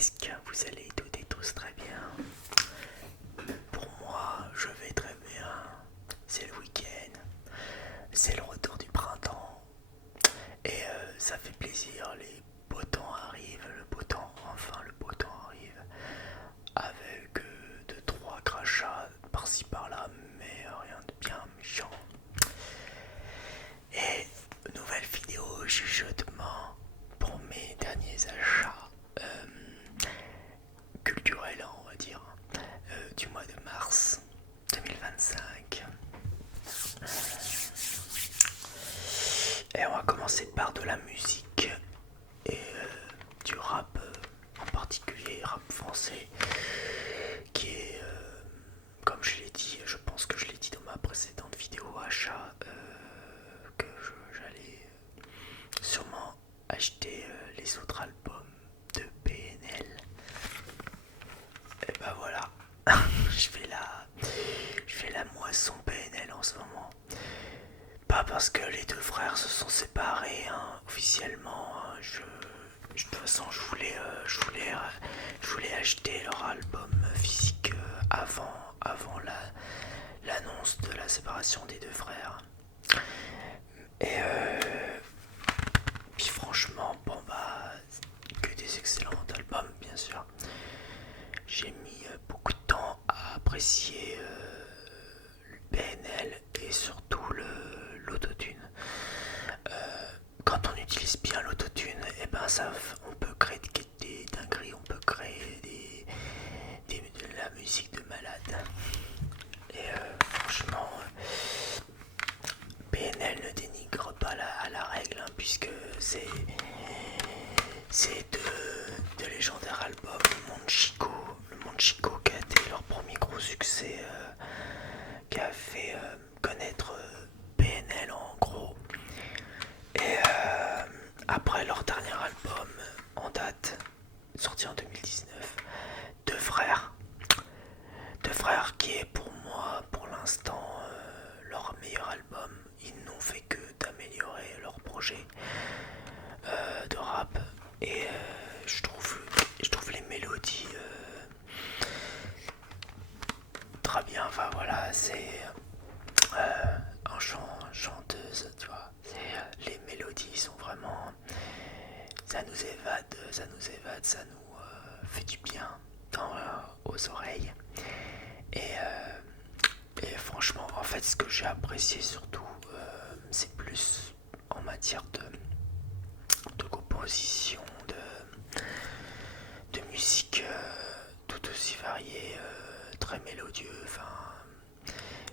Est-ce que vous allez toutes et tous très bien? Pour moi, je vais très bien. C'est le week-end, c'est le retour du printemps et ça fait plaisir. Les beaux temps arrivent, le beau temps, enfin le beau temps arrive avec deux trois crachats par-ci par-là, mais rien de bien méchant. Et nouvelle vidéo chuchotement pour mes derniers achats culturels, on va dire, du mois de mars 2025. Et on va commencer par de la musique et du rap, en particulier rap français, qui est, comme je l'ai dit, je pense que je l'ai dit dans ma précédente vidéo achat, que j'allais sûrement acheter les autres albums de PNL. Et bah voilà, je fais la moisson PNL en ce moment. Pas parce que les deux frères se sont séparés officiellement. De toute façon, je voulais acheter leur album physique avant l'annonce de la séparation des deux frères. Et puis franchement, bon bah, que des excellents albums, bien sûr. J'ai mis beaucoup de temps à apprécier le PNL et surtout l'autotune. Quand on utilise bien l'autotune, et ben on peut créer des dingueries, on peut créer de la musique de malade. Et franchement, PNL ne dénigre pas la règle, puisque c'est de légendaires albums. Le Monde Chico qui a été leur premier gros succès, qui a fait connaître PNL en gros. Et après leur dernier album en date, sorti en 2019, Deux Frères. Deux Frères qui est pour moi, pour l'instant, leur meilleur album. Ils n'ont fait que d'améliorer leur projet de rap. Et je trouve les mélodies très bien. Enfin voilà, c'est chanteuse, tu vois. Les mélodies sont vraiment, ça nous évade, ça nous fait du bien aux oreilles. Et franchement, en fait, ce que j'ai apprécié surtout, c'est plus en matière de composition, de musique tout aussi variée, très mélodieux. Enfin,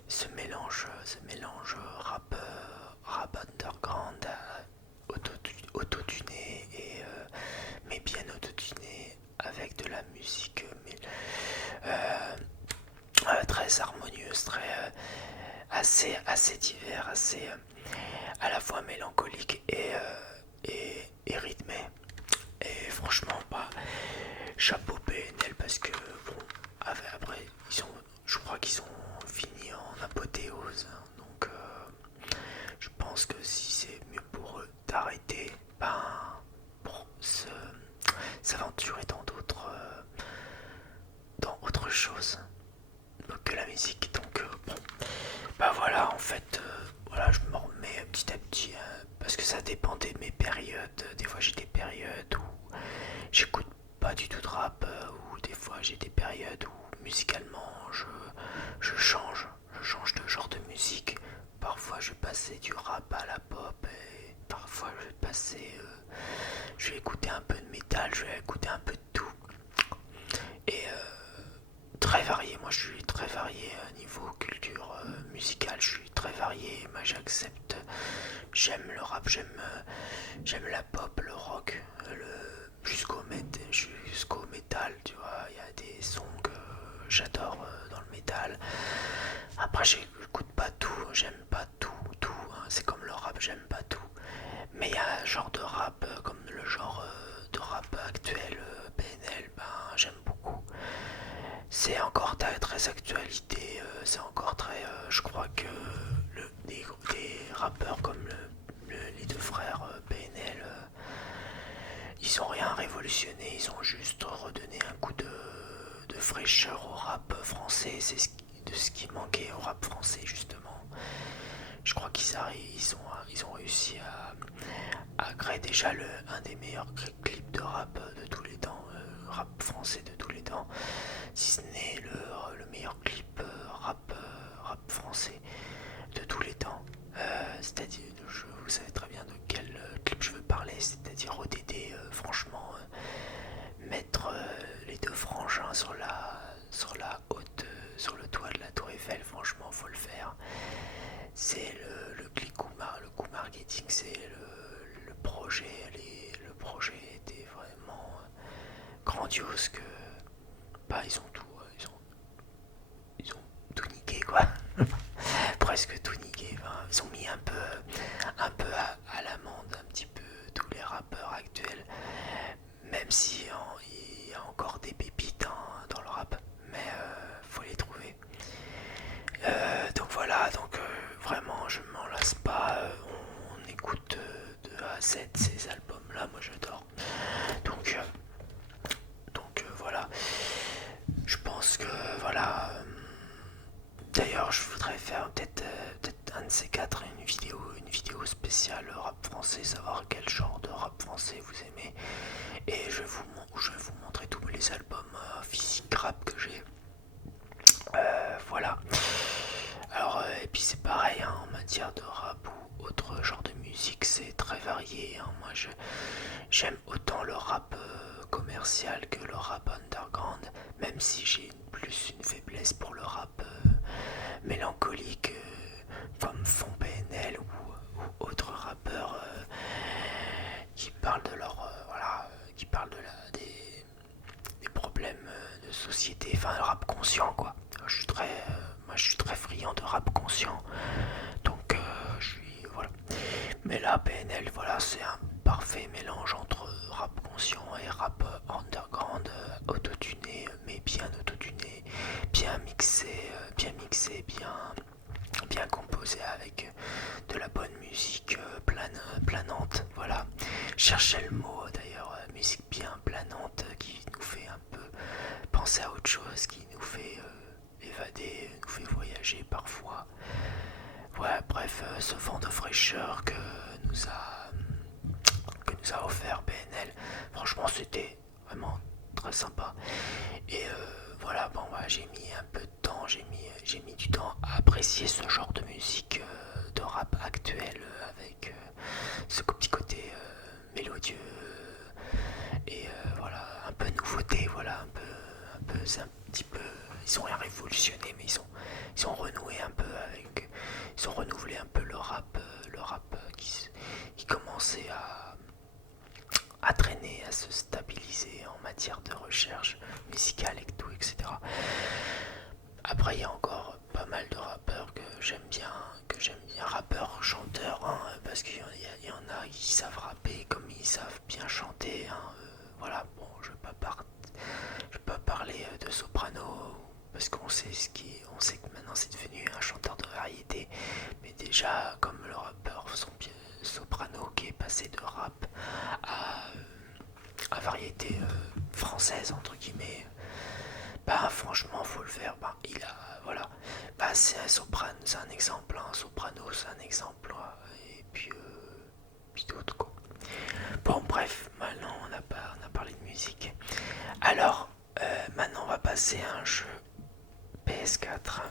ce mélange rap underground, autotuné mais bien autotuné avec de la musique très harmonieuse, assez divers, assez à la fois mélancolique et rythmé. Et franchement, bah, chapeau PNL, parce que bon, après je crois qu'ils ont fini en apothéose, donc je pense que si c'est mieux pour eux d'arrêter, ben pour s'aventurer dans autre chose que la musique. Donc bon, bah voilà, en fait, voilà, je me remets petit à petit, parce que ça dépendait de mes périodes. Des fois j'ai des périodes où j'écoute pas du tout de rap, ou des fois j'ai des périodes où musicalement je change de genre de musique. Parfois je vais passer du rap à la pop, et parfois je vais écouter un peu de métal, je vais écouter un peu de tout. Et très varié, moi je suis très varié niveau culture musicale, je suis très varié, moi j'accepte, j'aime le rap, j'aime la pop, le rock, jusqu'au métal, tu vois. Il y a des sons que j'adore dans le métal. Après j'écoute pas tout, j'aime pas tout, c'est comme le rap, j'aime pas tout. Mais il y a un genre de rap, comme le genre de rap actuel, PNL, ben j'aime beaucoup. C'est encore très actualité, c'est encore très, je crois que des rappeurs comme les deux frères PNL, ils ont rien révolutionné révolutionné, ils ont juste redonné un coup de fraîcheur au rap français. C'est de ce qui manquait au rap français justement. Je crois ils ont réussi à créer déjà un des meilleurs clips de rap de tous les temps, rap français de tous les temps, si ce n'est le meilleur clip rap français de tous les temps. C'est-à-dire, vous savez très bien de quel clip je veux parler, c'est-à-dire ODD, franchement, mettre les deux frangins sur la haute, sur le toit de la Tour Eiffel, franchement, faut le faire. C'est le coup marketing, c'est le projet, le projet était vraiment grandiose que bah ils ont ils ont tout niqué quoi. Presque tout niqué. Enfin, ils ont mis un peu à l'amende un petit peu tous les rappeurs actuels, même si il y a encore des pépites dans le rap, mais faut les trouver. Donc voilà, vraiment je m'en lasse pas. On écoute de A à Z ces albums là, moi j'adore. Donc, voilà. Je pense que voilà. D'ailleurs, je voudrais faire peut-être un de ces quatre une vidéo spéciale rap français, savoir quel genre de rap français vous aimez. Et je vais vous montrer tous les albums physiques rap que j'ai. Voilà. Alors, et puis c'est pareil, hein, en matière de rap ou autre genre de musique, c'est très varié. Hein. Moi, j'aime autant le rap commercial que le rap underground, même si j'ai plus une faiblesse pour le rap mélancolique, comme font PNL ou autres rappeurs qui parlent de leur qui parlent des problèmes de société, enfin le rap conscient quoi. Moi je suis très friand de rap conscient, donc je suis voilà. Mais là PNL voilà c'est un parfait mélange entre rap conscient et rap underground, autotuné mais bien autotuné, bien mixé, bien composé avec de la bonne musique planante, voilà. Cherchez le mot d'ailleurs, musique bien planante qui nous fait un peu penser à autre chose, qui nous fait évader, nous fait voyager parfois. Ouais, bref, ce vent de fraîcheur nous a offert PNL, franchement c'était vraiment très sympa. Et voilà, bon bah, j'ai mis un peu de temps, j'ai mis du temps à apprécier ce genre de musique de rap actuel avec ce petit côté mélodieux et voilà, un peu nouveauté, voilà, c'est un petit peu, ils ont rien révolutionné, mais ils ont renoué un peu avec, ils ont renouvelé un peu le rap qui commençait à traîner, à se stabiliser en matière de recherche musicale et tout, etc. Après, il y a encore pas mal de rappeurs que j'aime bien, rappeurs, chanteurs, hein, parce qu'il y en a qui savent rapper comme ils savent bien chanter. Hein, voilà, bon, je vais pas parler de Soprano parce qu'on sait on sait que maintenant c'est devenu un chanteur de variété, mais déjà comme le rappeur Soprano qui est passé de rap à variété française entre guillemets, bah franchement faut le faire. Bah il a voilà, bah c'est un soprano, c'est un exemple, hein. Soprano c'est un exemple, et puis d'autres quoi. Bon bref, maintenant on a parlé de musique. Alors maintenant on va passer à un jeu PS4.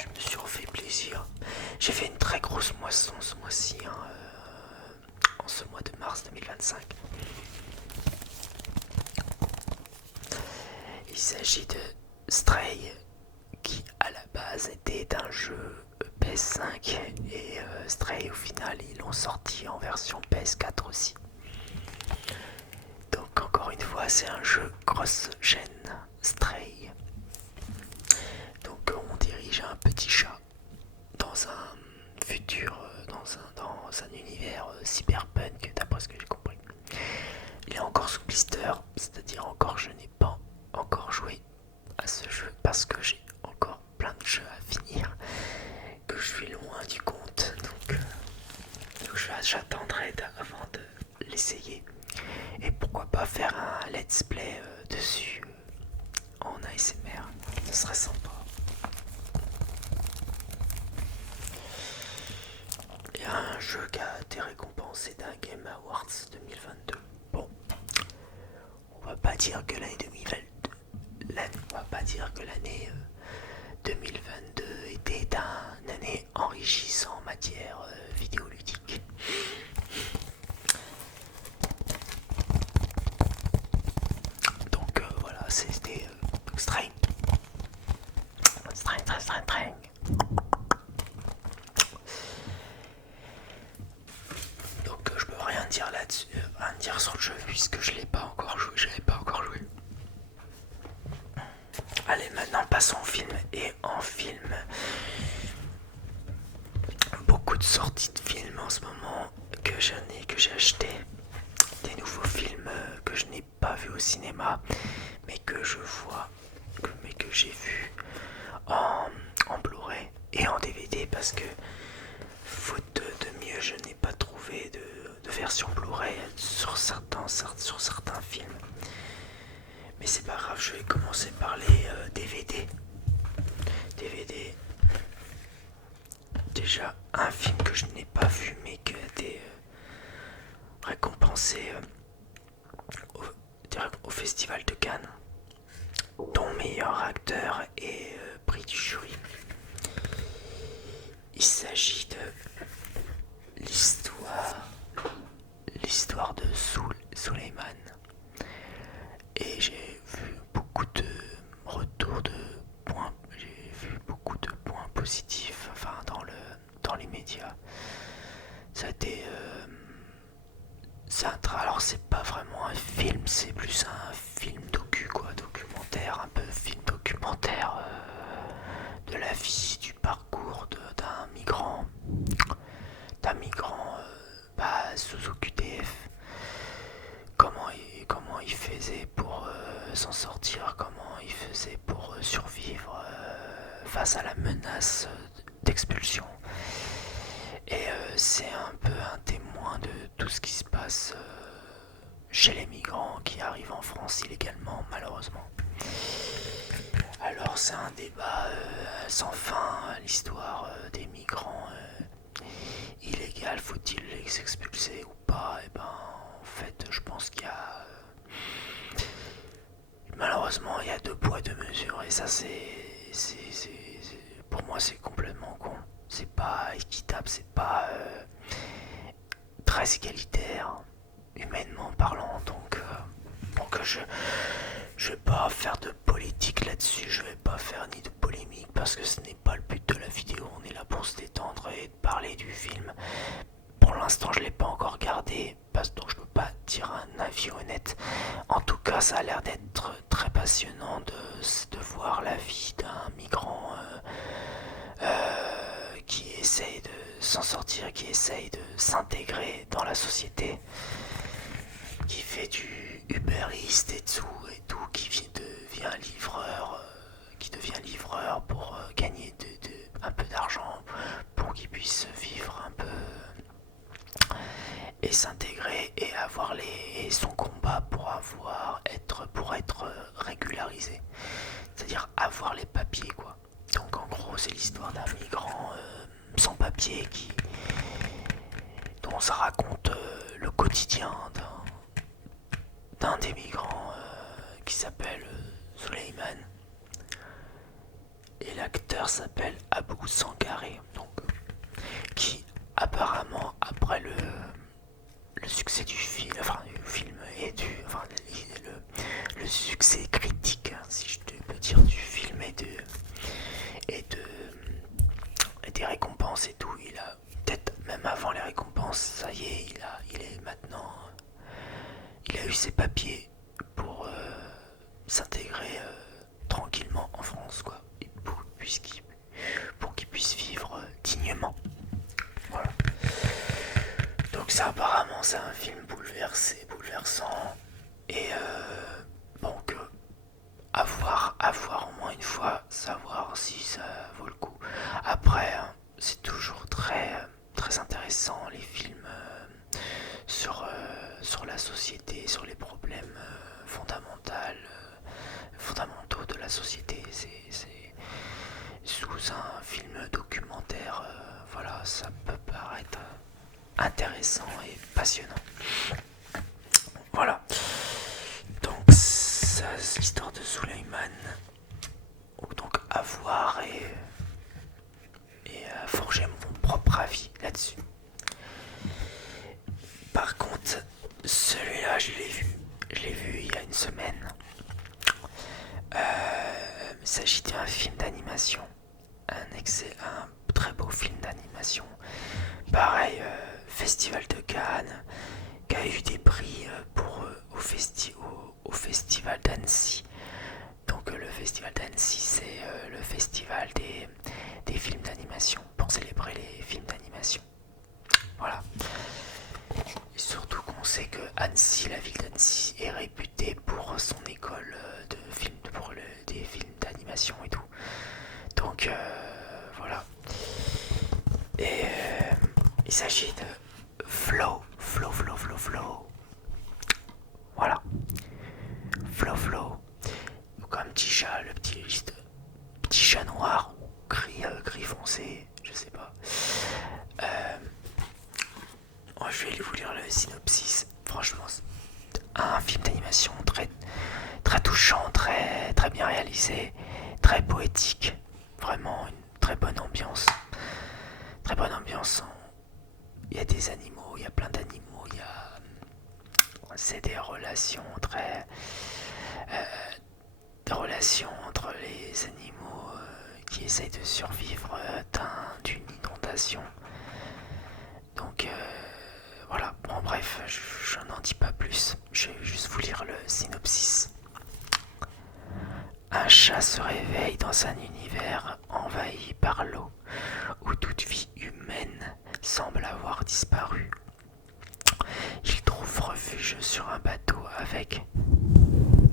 Je me suis refait plaisir. J'ai fait une très grosse moisson ce mois-ci, hein, en ce mois de mars 2025. Il s'agit de Stray, qui à la base était un jeu PS5 et Stray au final ils l'ont sorti en version PS4 aussi. Donc encore une fois c'est un jeu cross-gen Stray. Donc on dirige un petit chat dans un futur, dans un univers cyberpunk d'après ce que j'ai compris. Il est encore sous blister, c'est-à-dire encore je n'ai pas encore joué à ce jeu parce que j'ai encore plein de jeux à finir, que je suis loin du compte, donc j'attendrai avant de l'essayer. Et pourquoi pas faire un let's let's play dessus en ASMR. Ce serait sympa. Il y a un jeu qui a été récompensé d'un Game Awards 2022. Bon, on va pas dire que l'année 2022 était une année enrichissante en matière vidéoludique. Donc voilà, c'était Strain. Donc je peux rien dire là-dessus, rien dire sur le jeu puisque je l'ai pas encore joué, Allez, maintenant passons au film. Et en film, beaucoup de sorties de films en ce moment que j'ai acheté. Des nouveaux films que je n'ai pas vus au cinéma, mais que j'ai vu en Blu-ray et en DVD parce que faute de mieux, je n'ai pas trouvé de version Blu-ray sur certains films. Mais c'est pas grave, je vais commencer par les DVD. Déjà, un film que je n'ai pas vu mais qui a été récompensé au Festival de Cannes, dont meilleur acteur et prix du jury. Il s'agit de l'histoire de Suleiman. Et j'ai vu beaucoup de retours j'ai vu beaucoup de points positifs, enfin dans les médias. Ça a été alors c'est pas vraiment un film, c'est plus un film documentaire, un peu film documentaire de la vie, du parcours d'un migrant sous OQTF. Comment il faisait pour s'en sortir, comment il faisait pour survivre face à la menace d'expulsion. Et c'est un peu un témoin de tout ce qui se passe chez les migrants qui arrivent en France illégalement, malheureusement. Alors c'est un débat sans fin, l'histoire des migrants illégaux, faut-il les expulser ou pas? Et ben en fait je pense qu'il y a malheureusement il y a deux poids deux mesures et ça pour moi c'est complètement con. C'est pas équitable, c'est pas très égalitaire humainement parlant, donc je vais pas faire de politique là-dessus, je vais pas faire ni de polémique parce que ce n'est pas le but de la vidéo, on est là pour se détendre et de parler du film. Pour l'instant je l'ai pas encore regardé, donc je peux pas dire un avis honnête. En tout cas ça a l'air d'être très passionnant de voir la vie d'un migrant qui essaye de s'en sortir, qui essaye de s'intégrer dans la société, qui fait du Uber Eats et tout, qui devient livreur pour gagner un peu d'argent pour qu'il puisse vivre un peu et s'intégrer et avoir son combat pour être régularisé, c'est-à-dire avoir les papiers quoi. Donc en gros c'est l'histoire d'un migrant sans papier dont ça raconte le quotidien d'un des migrants qui s'appelle Suleiman. Et l'acteur s'appelle Abou Sangaré, donc qui apparemment après le succès du film, et le succès critique, si je peux dire, du film et des récompenses et tout, il a peut-être même avant les récompenses, ça y est, il a eu ses papiers pour s'intégrer tranquillement en France quoi, et pour qu'il puisse vivre dignement. Donc ça apparemment c'est un film bouleversant et donc à voir au moins une fois, savoir si ça vaut le coup. Après c'est toujours très intéressant les films sur la société, sur les problèmes fondamentaux l'histoire de Suleyman. Donc à voir et à forger mon propre avis là-dessus. Par contre, celui-là, je l'ai vu. Je l'ai vu il y a une semaine. Il s'agit d'un film d'animation. Un très beau film d'animation. Pareil, Festival de Cannes, qui a eu des prix au Festival d'Annecy. Donc le Festival d'Annecy, c'est le festival des films d'animation, pour célébrer les films d'animation. Voilà. Et surtout qu'on sait que Annecy, la ville d'Annecy, est réputée pour son école de films, des films d'animation et tout. Donc voilà. Et il s'agit de Flow. Voilà. Flow. Comme petit chat, le petit chat noir, gris foncé, je sais pas. Je vais vous lire le synopsis. Franchement, c'est un film d'animation très, très touchant, très, très bien réalisé, très poétique. Vraiment une très bonne ambiance. Très bonne ambiance. Il y a des animaux, il y a plein d'animaux. C'est des relations très. Des relations entre les animaux qui essayent de survivre d'une inondation. Donc voilà, bon bref, je n'en dis pas plus, je vais juste vous lire le synopsis. Un chat se réveille dans un univers envahi par l'eau, où toute vie humaine semble avoir disparu. Il trouve refuge sur un bateau avec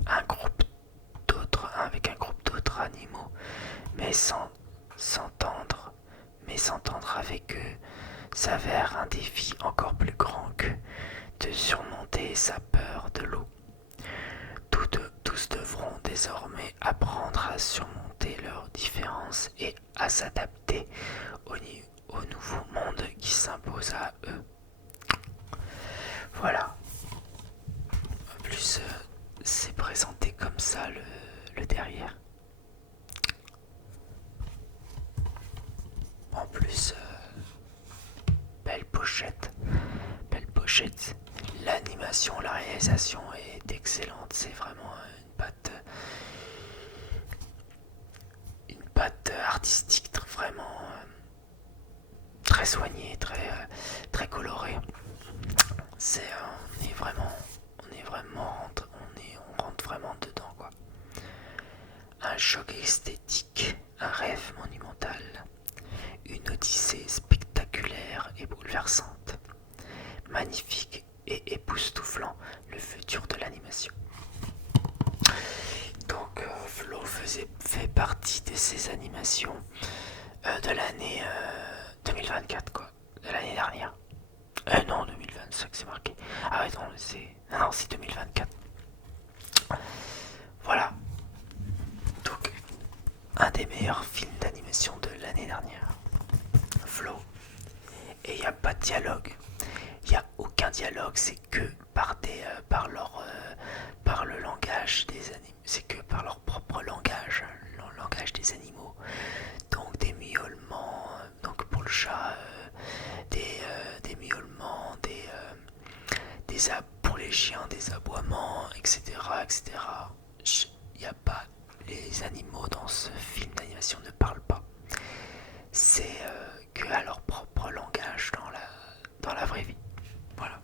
un groupe d'autres animaux, mais s'entendre avec eux s'avère un défi encore plus grand que de surmonter sa peur de l'eau. Tous devront désormais apprendre à surmonter leurs différences et à s'adapter au nouveau monde qui s'impose à eux. Voilà. En plus, c'est présenté comme ça le derrière. En plus, belle pochette. L'animation, la réalisation est excellente. C'est vraiment une patte artistique vraiment très soignée, très colorée. On rentre vraiment dedans, quoi. Un choc esthétique, un rêve monumental, une odyssée spectaculaire et bouleversante, magnifique et époustouflant, le futur de l'animation. Donc Flow fait partie de ces animations de l'année 2024, quoi, de l'année dernière. Non, 2025, c'est marqué. Ah ouais, non, c'est 2024. Voilà. Donc, un des meilleurs films d'animation de l'année dernière. Flow. Et il n'y a pas de dialogue. Il n'y a aucun dialogue, c'est que par le langage des animaux. C'est que par leur propre langage, le langage des animaux. Donc des miaulements, donc pour le chat, des miaulements, pour les chiens, des aboiements, etc. Il n'y a pas, les animaux dans ce film d'animation ne parlent pas. C'est que à leur propre langage dans la vraie vie. Voilà.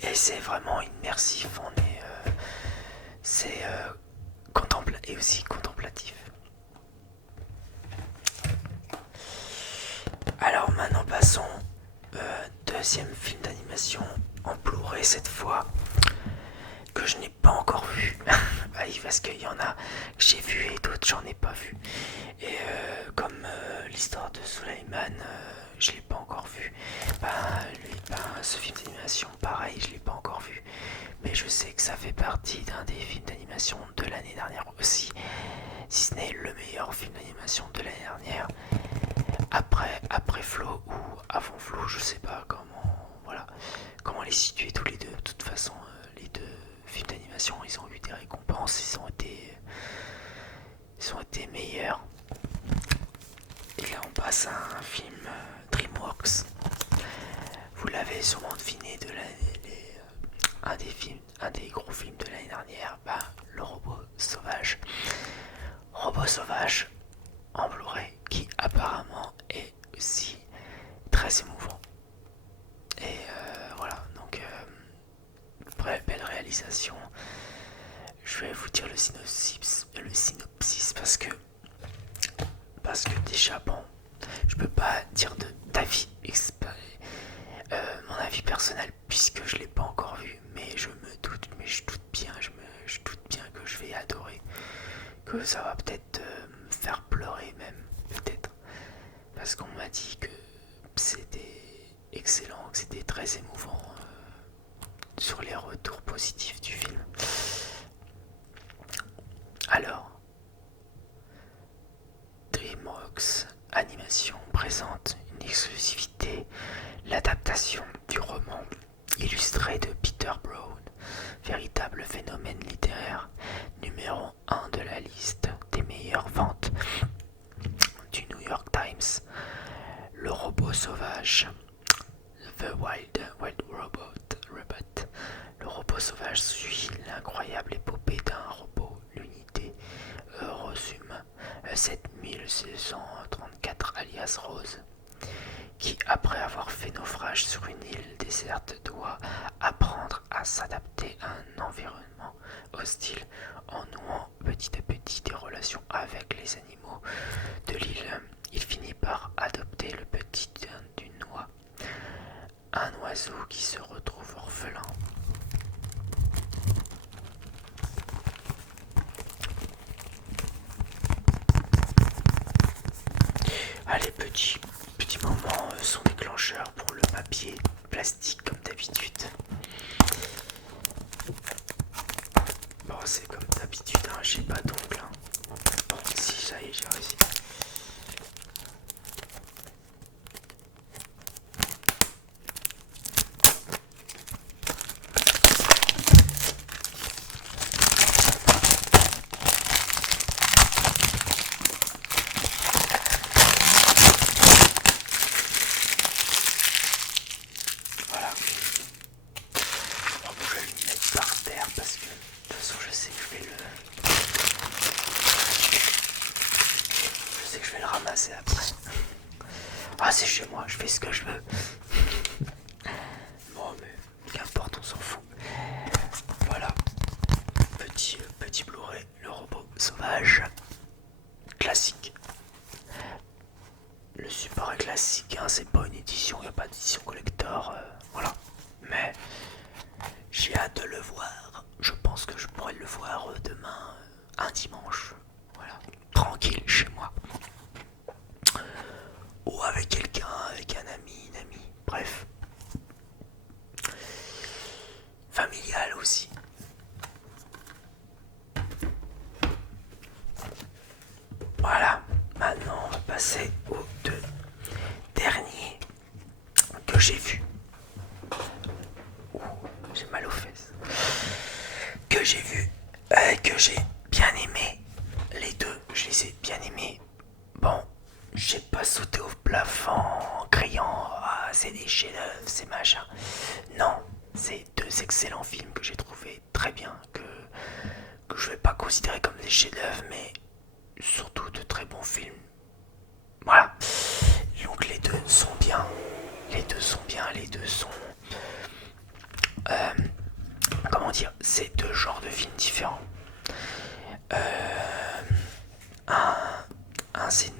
Et c'est vraiment immersif. C'est et aussi contemplatif. Alors maintenant passons deuxième film d'animation en Blu-ray cette fois, que je n'ai pas encore vu. Oui, parce qu'il y en a que j'ai vu et d'autres j'en ai pas vu. Et comme l'histoire de Suleyman, je l'ai pas encore vu. Ce film d'animation, pareil, je l'ai pas encore vu. Mais je sais que ça fait partie d'un des films d'animation de l'année dernière aussi. Si ce n'est le meilleur film d'animation de l'année dernière. Après Flow ou avant Flow, je sais pas comment les situer tous les deux. De toute façon, les de films d'animation, ils ont eu des récompenses, ils ont été meilleurs. Et là on passe à un film DreamWorks. Vous l'avez sûrement deviné de un des gros films de l'année dernière, le Robot Sauvage. Robot Sauvage en Blu-ray qui apparemment est aussi très émouvant. Et voilà, donc belle réalisation. Je vais vous dire le synopsis parce que déjà bon, je peux pas dire d'avis mon avis personnel puisque je l'ai pas encore vu, mais je doute bien que je vais adorer, que ça va peut-être me faire pleurer même, peut-être, parce qu'on m'a dit que c'était excellent, que c'était très émouvant sur les retours positifs du film. Alors, DreamWorks Animation présente une exclusivité, l'adaptation du roman illustré de Peter Brown, véritable phénomène littéraire, numéro 1 de la liste des meilleures ventes du New York Times. Le robot sauvage, The Wild Robot. Le robot sauvage suit l'incroyable épopée d'un robot, l'unité Rosum 7634 alias Rose, qui, après avoir fait naufrage sur une île déserte, doit apprendre à s'adapter à un environnement hostile en nouant petit à petit des relations avec les animaux de l'île. Il finit par adopter le petit d'une oie, un oiseau qui se retrouve orphelin. Allez, petits moments sont déclencheurs pour le papier plastique comme d'habitude. Bon, c'est comme d'habitude, hein, j'ai pas d'ongle. Hein. Bon, si, ça y est, j'ai réussi. Voilà. Bon, je vais le mettre par terre parce que de toute façon je sais que je vais le ramasser après. Ah, c'est chez moi, je fais ce que je veux. Bon, mais qu'importe, on s'en fout. Voilà, petit Blu-ray, le robot sauvage, classique. Le support est classique, hein, c'est pas une édition, il n'y a pas d'édition collector, voilà. Mais j'ai hâte de le voir. Je pense que je pourrais le voir demain, un dimanche. Voilà, tranquille chez moi. Ou avec quelqu'un, avec un ami, une amie, bref. Familial aussi. Voilà, maintenant on va passer aux deux derniers que j'ai vus. J'ai mal aux fesses. Que j'ai vu, que j'ai bien aimé. Les deux, je les ai bien aimés. Bon, j'ai pas sauté au plafond en criant ah, c'est des chefs-d'œuvre, c'est machin. Non, c'est deux excellents films que j'ai trouvé très bien, que je vais pas considérer comme des chefs-d'œuvre, mais surtout de très bons films. Voilà. Donc les deux sont bien. Les deux sont bien, les deux sont... comment dire, c'est deux genres de films différents. Un c'est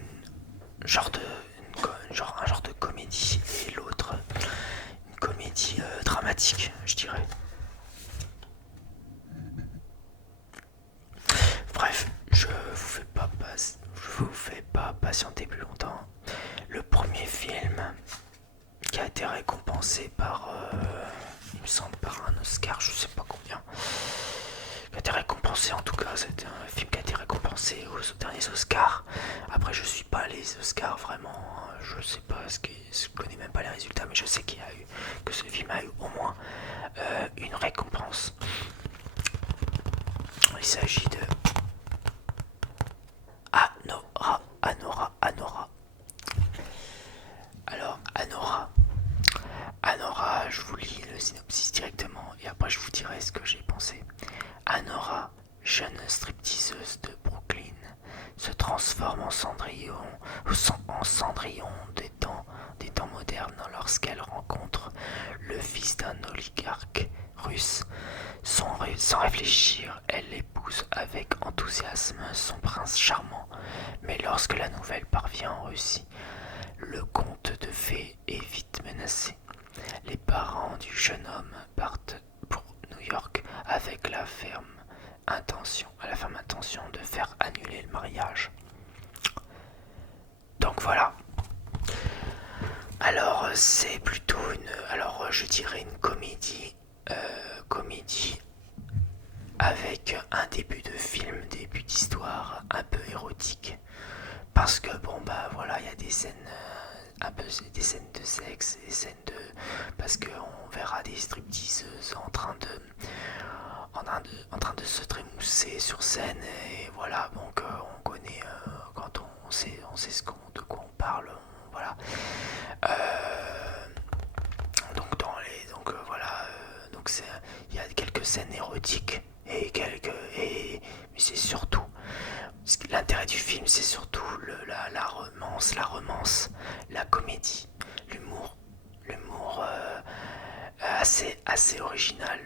un genre de comédie et l'autre une comédie dramatique, je dirais. Bref, je vous fais pas patienter plus longtemps. Le premier film qui a été récompensé par, il me semble, par un Oscar, je sais pas combien. Qui a été récompensé, en tout cas, c'était un film qui a été récompensé pensé aux derniers Oscars. Après, je suis pas les Oscars vraiment, je sais pas je connais même pas les résultats, mais je sais que ce film a eu au moins une récompense. Il s'agit de Anora. Alors, Anora, je vous lis le synopsis directement et après je vous dirai ce que j'ai pensé. Anora, jeune stripteaseuse de Brooklyn, se transforme en cendrillon des temps modernes lorsqu'elle rencontre le fils d'un oligarque russe. Sans réfléchir, elle l'épouse avec enthousiasme son prince charmant. Mais lorsque la nouvelle parvient en Russie, le conte de fées est vite menacé. Les parents du jeune homme partent pour New York avec à la ferme intention de faire annuler le mariage. Donc voilà. Alors c'est plutôt je dirais une comédie avec un début de film, début d'histoire un peu érotique. Parce que bon bah voilà, il y a des scènes des scènes de sexe, des scènes de parce que on verra des stripteaseuses en train de se trémousser sur scène et voilà donc on connaît quand on sait de quoi on parle, voilà. Voilà donc c'est il y a quelques scènes érotiques mais c'est surtout l'intérêt du film, c'est surtout la romance, la comédie, l'humour assez original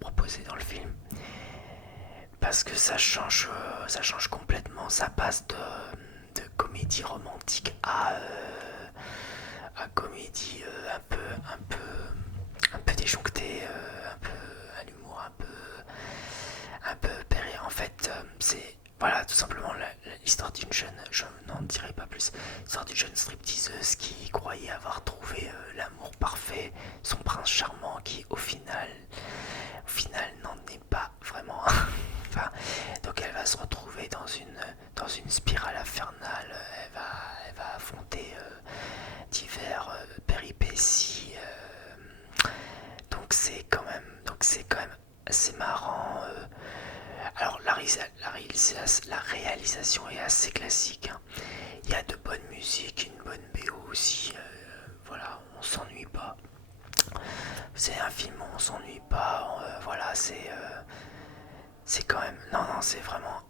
proposé dans le film. Parce que ça change complètement, ça passe de comédie romantique à comédie un peu déjonctée, à l'humour un peu périlleux. En fait, c'est voilà tout simplement l'histoire d'une jeune, je n'en dirai pas plus, l'histoire d'une jeune stripteaseuse qui croyait avoir trouvé l'amour parfait, son prince charmant qui au final n'en est pas vraiment. Enfin, donc elle va se retrouver dans une spirale infernale, elle va affronter divers péripéties. Donc c'est quand même assez marrant. Alors la réalisation est assez classique, hein. Il y a de bonnes musiques, une bonne BO aussi. Voilà, on s'ennuie pas. C'est un film où on s'ennuie pas. Voilà, c'est quand même. Non, c'est vraiment.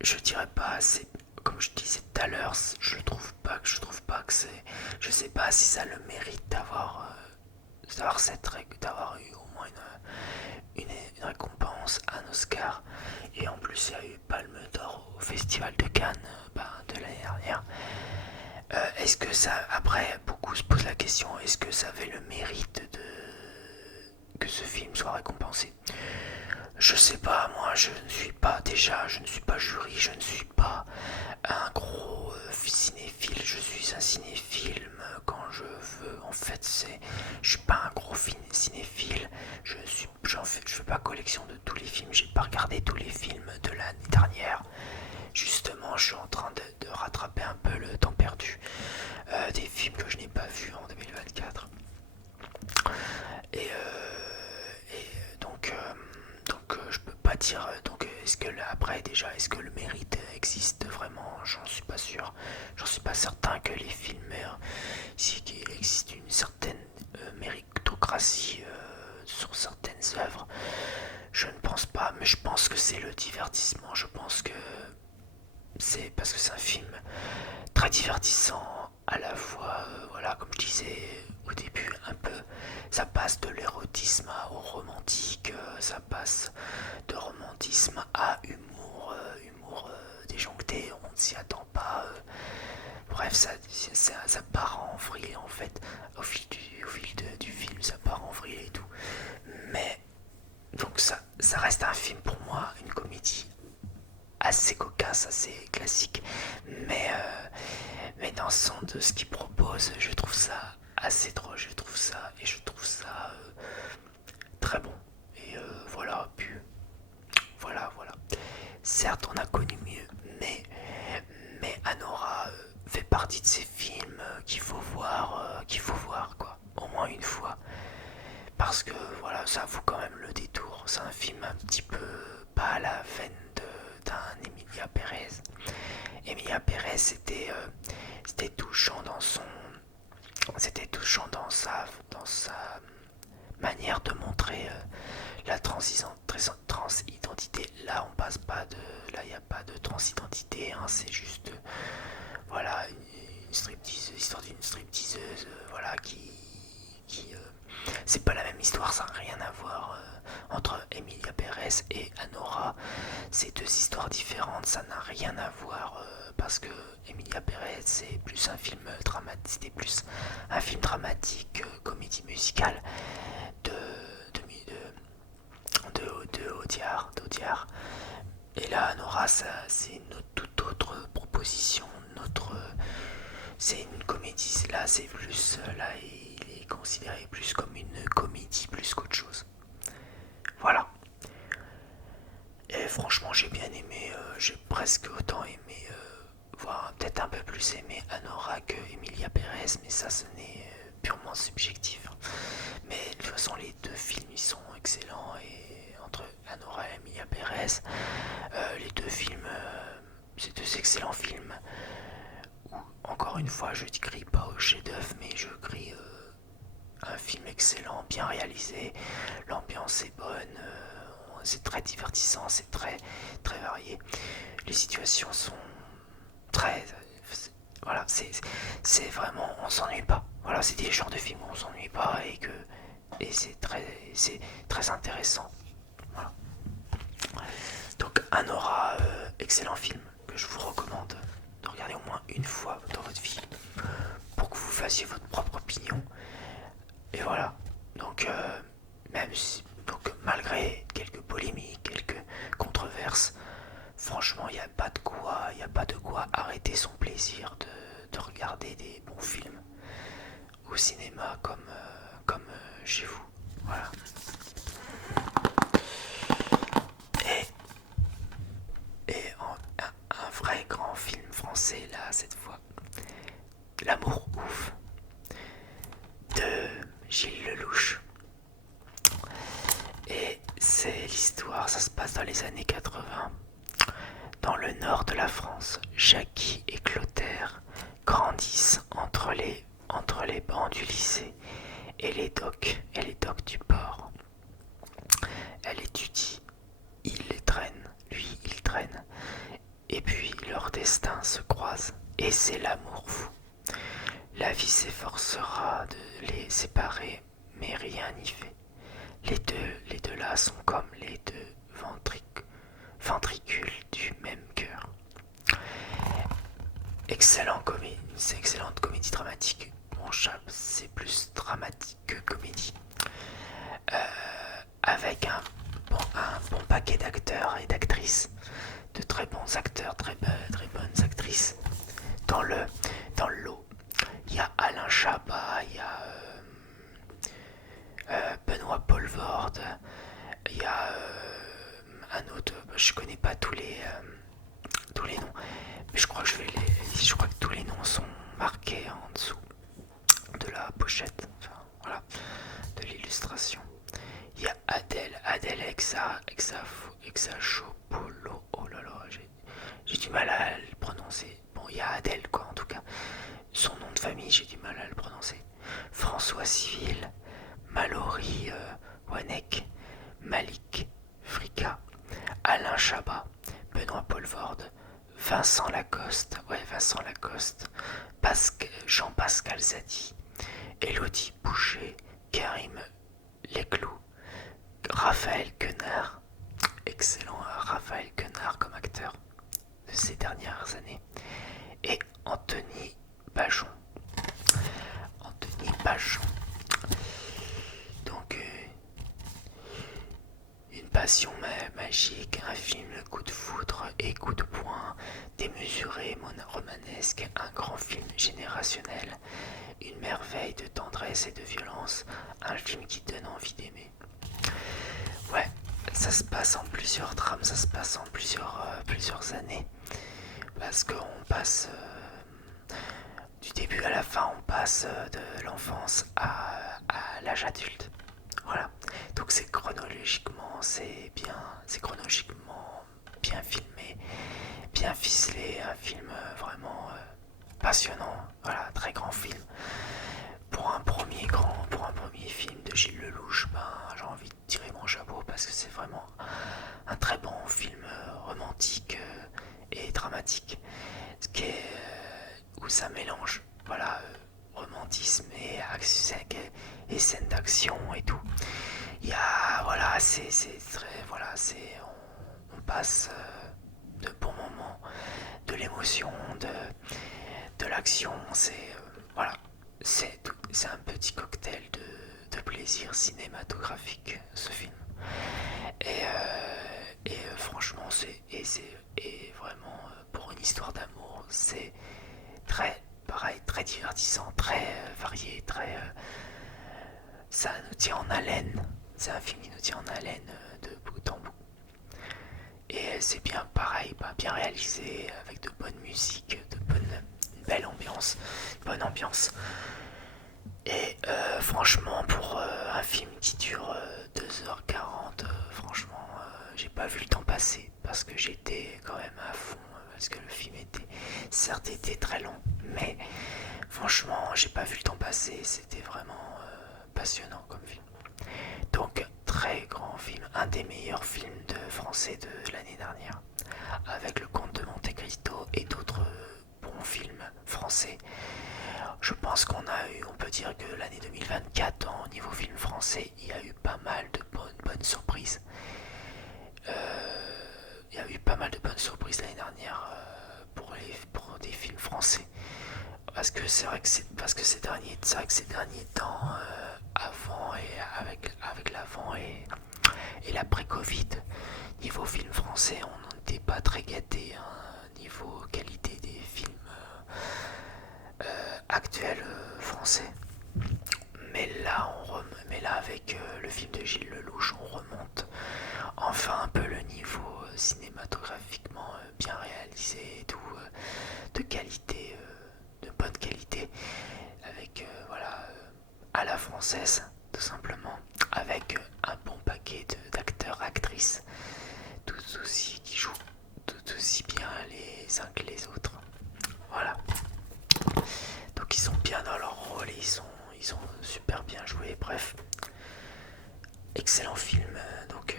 Je dirais pas. C'est comme je disais tout à l'heure. Je trouve pas que c'est. Je sais pas si ça le mérite d'avoir eu au moins une récompense, un Oscar, et en plus il y a eu Palme d'Or au Festival de Cannes de l'année dernière. Est-ce que ça, après beaucoup se posent la question, est-ce que ça avait le mérite que ce film soit récompensé? Je sais pas, moi je ne suis pas jury, je ne suis pas un gros cinéphile, je suis un cinéphile quand je veux. En fait, je suis pas un gros cinéphile, je fais pas collection de tous les films, j'ai pas regardé tous les films de l'année dernière. Justement, je suis en train de rattraper un peu le temps perdu des films que je n'ai pas vus en 2024. Et je peux pas dire. Donc est-ce que là, après déjà, est-ce que le mérite existe vraiment? J'en suis pas sûr. J'en suis pas certain que les films, si qu'il existe une certaine méritocratie sur certaines œuvres. Je ne pense pas, mais je pense que c'est le divertissement. Je pense que c'est parce que c'est un film très divertissant, à la fois, voilà, comme je disais au début, un peu, ça passe de l'érotisme au romantique, ça passe de romantisme à humour déjoncté, on ne s'y attend pas. Bref, ça part en vrille en fait, au fil du film, ça part en vrille et tout. Mais, donc ça reste un film pour moi, une comédie assez cocasse, assez classique, mais dans le sens de ce qu'il propose, je trouve ça assez drôle, je trouve ça très bon. Et voilà, puis voilà. Certes, on a connu mieux, partie de ces films qu'il faut voir quoi, au moins une fois. Parce que voilà, ça vaut quand même le détour. C'est un film un petit peu pas à la veine d'un Emilia Pérez. Emilia Pérez, c'était touchant dans sa manière de montrer la transidentité. Là, il n'y a pas de transidentité, hein, c'est juste, voilà, une striptease, l'histoire d'une stripteaseuse, voilà, c'est pas la même histoire, ça n'a rien à voir entre Emilia Pérez et Anora. C'est deux histoires différentes, ça n'a rien à voir parce que Emilia Pérez c'est plus un film dramatique, c'était plus un film dramatique, comédie musicale de d'Audiard. Et là, Anora, c'est une toute autre proposition, c'est une comédie. Là, c'est plus, là, il est considéré plus comme une comédie plus qu'autre chose. Voilà. Et franchement, j'ai bien aimé, j'ai presque autant aimé, voire peut-être un peu plus aimé Anora que Emilia Pérez, mais ça, ce n'est purement subjectif. Mais de toute façon, les deux films, ils sont excellents, et entre Anora et Emilia Pérez, les deux films, c'est deux excellents films. Où, encore une fois, je ne crie pas au chef-d'œuvre, mais je crie un film excellent, bien réalisé, l'ambiance est bonne, c'est très divertissant, c'est très très varié. Les situations sont très, voilà, c'est vraiment, on s'ennuie pas. Voilà, c'est des genres de films où on s'ennuie pas et c'est très intéressant. Voilà. Donc Anora, excellent film que je vous recommande de regarder au moins une fois dans votre vie pour que vous fassiez votre propre opinion. Et voilà. Donc même si, donc malgré quelques polémiques, quelques controverses, franchement, il n'y a pas de quoi arrêter son plaisir de regarder des bons films au cinéma comme chez vous. Voilà. Et un vrai grand film français, là, cette fois. L'amour ouf de Gilles Lelouch. Et c'est l'histoire, ça se passe dans les années 80. Dans le nord de la France, Jackie et Clotaire grandissent entre les bancs du lycée et les docks du port. Elle étudie, il les traîne, lui il traîne, et puis leurs destins se croisent, et c'est l'amour fou. La vie s'efforcera de les séparer, mais rien n'y fait. Les deux là sont comme les deux ventricules du même cœur. Excellente comédie dramatique. Mon chat, c'est plus dramatique que comédie. Avec un bon paquet d'acteurs et d'actrices, de très bons acteurs, très bonnes actrices. Dans le lot, il y a Alain Chabat, il y a Benoît Poelvoorde, il y a un autre, je connais pas tous les noms, mais je crois que tous les noms sont marqués en dessous de la pochette, enfin, voilà, de l'illustration. Il y a Adèle Exarchopoulos, oh là là, j'ai du mal à le prononcer. Bon, il y a Adèle quoi, en tout cas. Son nom de famille, j'ai du mal à le prononcer. François Civil, Mallory Wanek, Malik Frika, Alain Chabat, Benoît Poelvoorde, Vincent Lacoste, Jean-Pascal Zadi, Élodie Boucher, Karim Leclou, Raphaël Quenard, excellent Raphaël Quenard comme acteur de ces dernières années, et Anthony Bajon. Donc une passion magique, un film coup de foudre et coup de poing, démesuré, romanesque, un grand film générationnel, une merveille de tendresse et de violence, un film qui donne envie d'aimer. Ouais, ça se passe en plusieurs drames, ça se passe en plusieurs années, parce qu'on passe du début à la fin, on passe de l'enfance à l'âge adulte. Voilà. Donc c'est chronologiquement bien filmé, bien ficelé, un film vraiment passionnant. Voilà, très grand film. Pour un premier film de Gilles Lelouch, ben, j'ai envie de tirer mon chapeau parce que c'est vraiment un très bon film romantique et dramatique, ce qui est où ça mélange, voilà, romantisme et scènes d'action et tout. Il y a, voilà, c'est très, voilà, on passe de bons moments, de l'émotion, de l'action, voilà, c'est un petit cocktail de plaisir cinématographique, ce film. Franchement, et vraiment, pour une histoire d'amour, c'est très, pareil, très divertissant, très varié, ça nous tient en haleine. C'est un film qui nous tient en haleine de bout en bout. Et c'est bien pareil, bien réalisé, avec de bonnes musiques, une belle ambiance, une bonne ambiance. Et franchement, pour un film qui dure 2h40, franchement, j'ai pas vu le temps passer parce que j'étais quand même à fond, parce que le film certes était très long, mais franchement, j'ai pas vu le temps passer, c'était vraiment passionnant comme film. Donc, très grand film, un des meilleurs films français de l'année dernière, avec Le Comte de Monte-Cristo et d'autres bons films français. Je pense on peut dire que l'année 2024, au niveau film français, il y a eu pas mal de bonnes surprises. Il y a eu pas mal de bonnes surprises l'année dernière pour des films français. Parce que c'est vrai que ces derniers temps, avant et avec l'avant et l'après-Covid, niveau film français, on n'était pas très gâté, hein, niveau qualité des films actuels français. Mais là avec le film de Gilles Lelouch, on remonte enfin un peu le niveau cinématographiquement bien réalisé et tout, de qualité, de bonne qualité, avec voilà, à la française, tout simplement, avec un bon paquet d'acteurs, actrices, tous aussi qui jouent tout aussi bien les uns que les autres. Voilà. Donc ils sont bien dans leur rôle, ils ont super bien joué. Bref, excellent film. Donc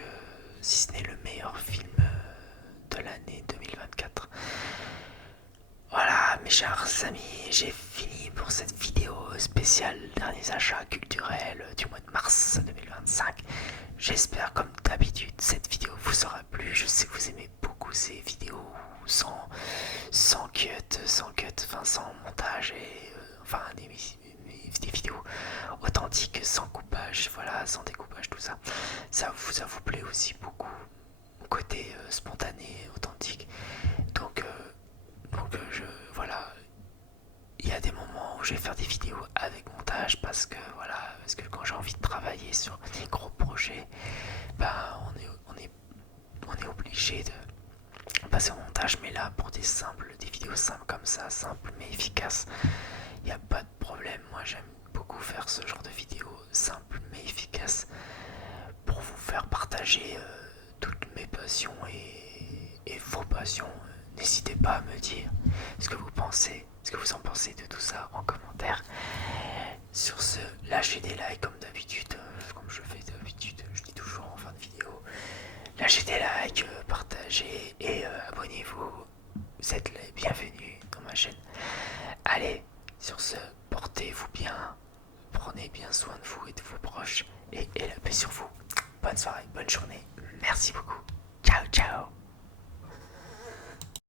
si ce n'est le meilleur film de l'année 2024. Voilà, mes chers amis, j'ai fini pour cette vidéo spéciale derniers achats culturels du mois de mars 2025. J'espère, comme d'habitude, cette vidéo vous aura plu. Je sais que vous aimez beaucoup ces vidéos sans cut, enfin sans montage et enfin des vidéos authentiques, sans coupage, voilà, sans découpage, tout ça. Ça vous plaît aussi beaucoup, côté spontané, authentique. Donc voilà, il y a des moments où je vais faire des vidéos avec montage parce que quand j'ai envie de travailler sur des gros projets, bah on est obligé de passer au montage. Mais là, pour des vidéos simples comme ça, simples mais efficaces, il n'y a pas de problème. Moi, j'aime beaucoup faire ce genre de vidéos simples mais efficaces pour vous faire partager toutes mes passions et vos passions. N'hésitez pas à me dire ce que vous en pensez de tout ça en commentaire. Sur ce, lâchez des likes comme d'habitude, comme je fais d'habitude, je dis toujours en fin de vidéo. Lâchez des likes, partagez et abonnez-vous. Vous êtes les bienvenus dans ma chaîne. Allez, sur ce, portez-vous bien, prenez bien soin de vous et de vos proches et la paix sur vous. Bonne soirée, bonne journée, merci beaucoup. Ciao, ciao.